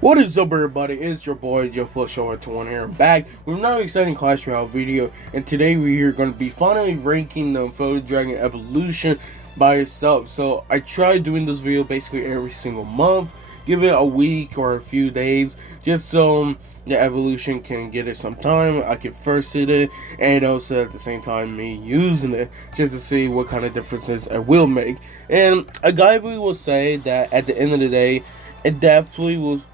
What is up, everybody? It's your boy Jeff Show at 1 here. I'm back with another exciting Clash Royale video, and today we're going to be finally ranking the Photo Dragon Evolution by itself. So I try doing this video basically every single month, give it a week or a few days, just so the evolution can get it some time. I can first hit it, and also at the same time me using it just to see what kind of differences it will make. And a guy will say that at the end of the day, it definitely was.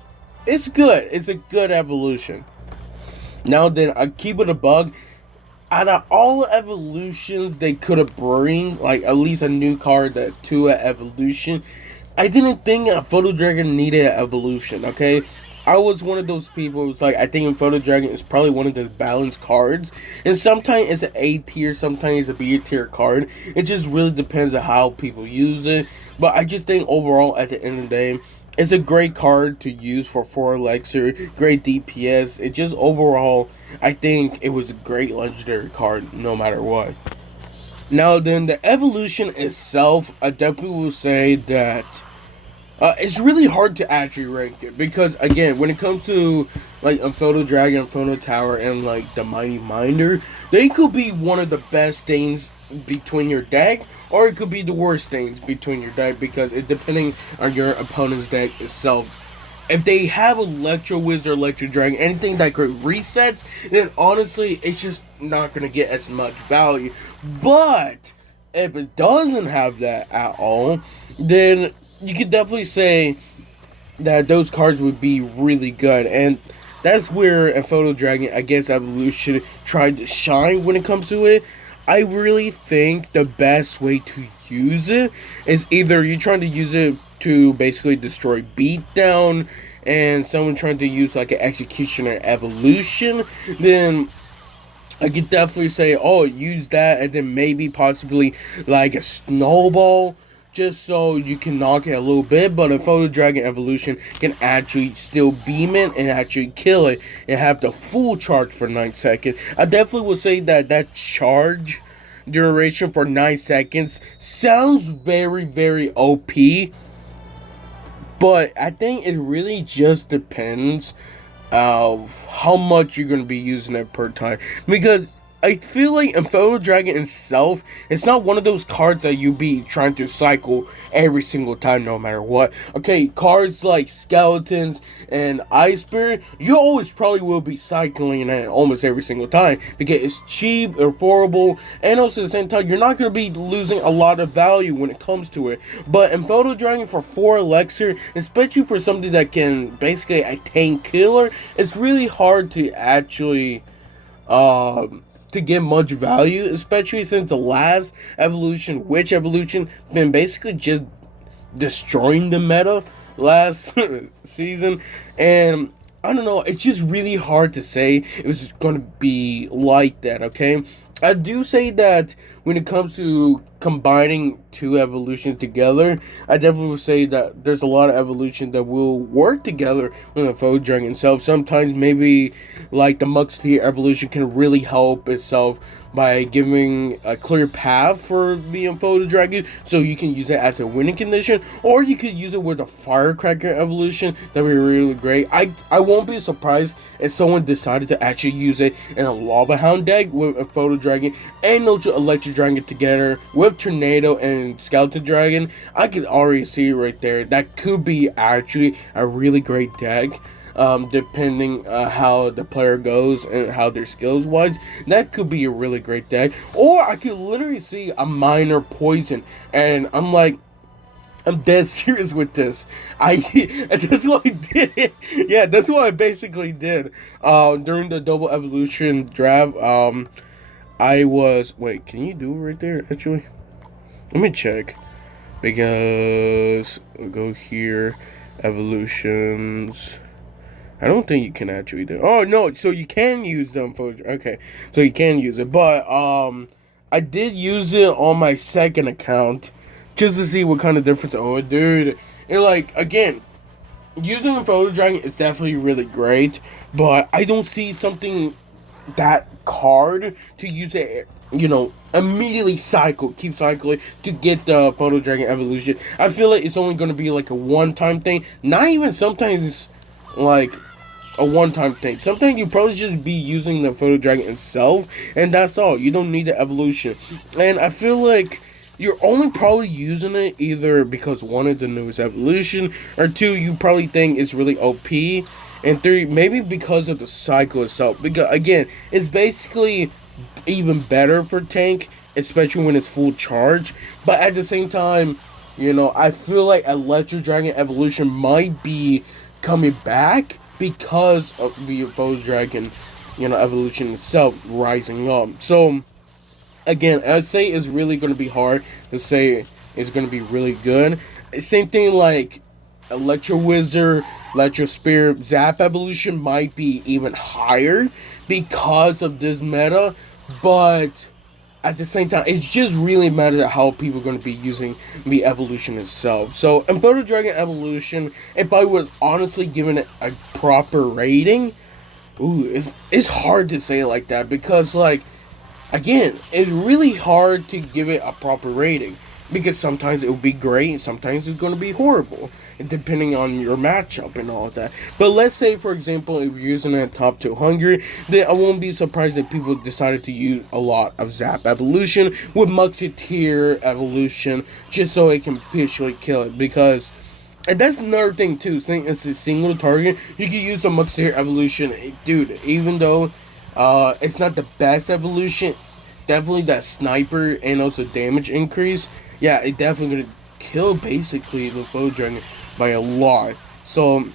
It's good. It's a good evolution. Now then, I keep it a bug. Out of all the evolutions they could have bring, like at least a new card that to an evolution, I didn't think a Photo Dragon needed an evolution. Okay, I was one of those people who's like, I think Photo Dragon is probably one of the balanced cards, and sometimes it's an A tier, sometimes it's a B tier card. It just really depends on how people use it. But I just think overall, at the end of the day, it's a great card to use for 4 elixir, great DPS. It just overall, I think it was a great legendary card no matter what. Now then, the evolution itself, I definitely will say that it's really hard to actually rank it, because again, when it comes to like a Photo Dragon, Photo Tower, and like the Mighty Minder, they could be one of the best things between your deck, or it could be the worst things between your deck, because it depending on your opponent's deck itself. If they have Electro Wizard, Electro Dragon, anything that could resets, then honestly, it's just not gonna get as much value. But if it doesn't have that at all, then you could definitely say that those cards would be really good. And that's where a Photo Dragon, I guess, Evolution tried to shine when it comes to it. I really think the best way to use it is either you're trying to use it to basically destroy Beatdown, and someone trying to use like an Executioner Evolution, then I could definitely say, oh, use that, and then maybe possibly like a Snowball, just so you can knock it a little bit. But a Photo Dragon Evolution can actually still beam it and actually kill it and have the full charge for 9 seconds. I definitely would say that that charge duration for 9 seconds sounds very, very OP. But I think it really just depends how much you're going to be using it per time. Because I feel like Inferno Dragon itself, it's not one of those cards that you be trying to cycle every single time no matter what. Okay, cards like Skeletons and Iceberg, you always probably will be cycling it almost every single time, because it's cheap, affordable, and also at the same time, you're not going to be losing a lot of value when it comes to it. But Inferno Dragon for 4 elixir, especially for something that can basically a tank killer, it's really hard to actually to get much value, especially since the last evolution, Witch Evolution, been basically just destroying the meta last season. And I don't know, it's just really hard to say it was going to be like that. Okay, I do say that when it comes to combining 2 evolutions together, I definitely would say that there's a lot of evolution that will work together with the Photo Dragon itself. Sometimes maybe like the Mux Tier evolution can really help itself by giving a clear path for the Photo Dragon, so you can use it as a winning condition, or you could use it with a Firecracker evolution. That'd be really great. I won't be surprised if someone decided to actually use it in a Lava Hound deck with a Photo Dragon and no Electric Dragon together with Tornado and Skeleton Dragon. I can already see it right there. That could be actually a really great deck. Depending how the player goes and how their skills wise, that could be a really great deck. Or I could literally see a minor poison, and I'm dead serious with this. That's what I did. Yeah, that's what I basically did. During the double evolution draft, I was, wait, can you do it right there? Actually, let me check, because we'll go here, evolutions. I don't think you can actually do. Oh no, so you can use them for, okay. So you can use it, but I did use it on my second account just to see what kind of difference. Oh, dude, and like again, using a Photo Dragon is definitely really great, but I don't see something that card to use it, immediately keep cycling to get the Photo Dragon evolution. I feel like it's only going to be like a one-time thing, not even sometimes like a one-time thing. Sometimes you probably just be using the Photo Dragon itself, and that's all. You don't need the evolution. And I feel like you're only probably using it either because one, it's the newest evolution, or two, you probably think it's really OP, and three, maybe because of the cycle itself. Because again, it's basically even better per tank, especially when it's full charge. But at the same time, I feel like Electro Dragon Evolution might be coming back because of the Photo Dragon, evolution itself rising up. So again, I'd say it's really going to be hard to say it's going to be really good. Same thing like Electro Wizard, Electro Spirit, Zap Evolution might be even higher because of this meta, but at the same time, it just really matters how people are going to be using the evolution itself. So, in Photo Dragon Evolution, if I was honestly giving it a proper rating, it's hard to say like that because, like, again, it's really hard to give it a proper rating because sometimes it will be great and sometimes it's going to be horrible, depending on your matchup and all of that. But let's say, for example, if you're using it at top 200, then I won't be surprised that people decided to use a lot of Zap Evolution with Musketeer Evolution just so it can officially kill it. Because, and that's another thing too, saying it's a single target, you can use the Musketeer Evolution. Dude, even though it's not the best evolution, definitely that sniper and also damage increase, yeah, it definitely gonna kill basically the Photo Dragon by a lot. So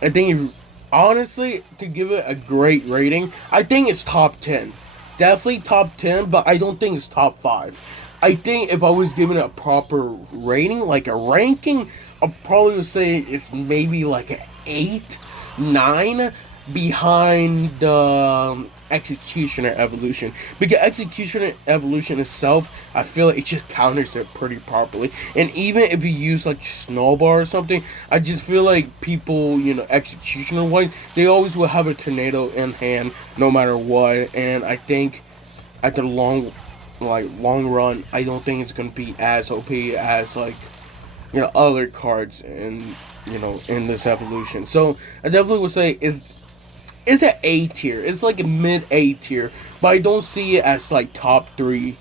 I think honestly, to give it a great rating, I think it's top 10. Definitely top 10, but I don't think it's top 5. I think if I was giving it a proper rating, like a ranking, I probably would say it's maybe like an 8, 9 behind the Executioner Evolution. Because Executioner Evolution itself, I feel like it just counters it pretty properly. And even if you use like Snowball or something, I just feel like people, Executioner wise, they always will have a tornado in hand no matter what. And I think at the long run, I don't think it's gonna be as OP as like other cards in this evolution. So I definitely would say it's an A tier. It's like a mid A tier, but I don't see it as like top 3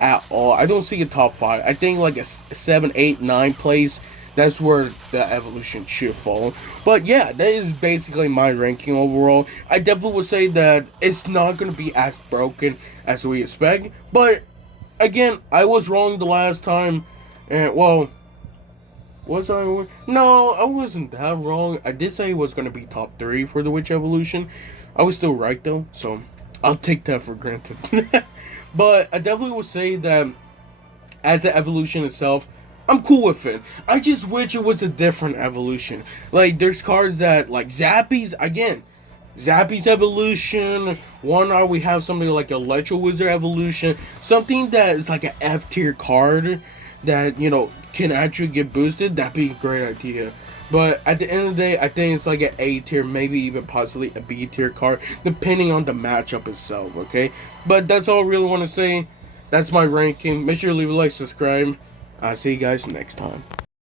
at all. I don't see a top 5. I think like a 7, 8, 9 place. That's where the evolution should fall. But yeah, that is basically my ranking overall. I definitely would say that it's not going to be as broken as we expect. But again, I was wrong the last time. And well, was I wrong? No, I wasn't that wrong. I did say it was going to be top 3 for the Witch Evolution. I was still right though, so I'll take that for granted. But I definitely would say that as the evolution itself, I'm cool with it. I just wish it was a different evolution. Like, there's cards that, like Zappy's, again, Zappy's evolution. We have something like Electro Wizard evolution. Something that is like an F tier card that, can actually get boosted. That'd be a great idea. But at the end of the day, I think it's like an A tier, maybe even possibly a B tier card, depending on the matchup itself, okay? But that's all I really want to say. That's my ranking. Make sure to leave a like, subscribe. I'll see you guys next time.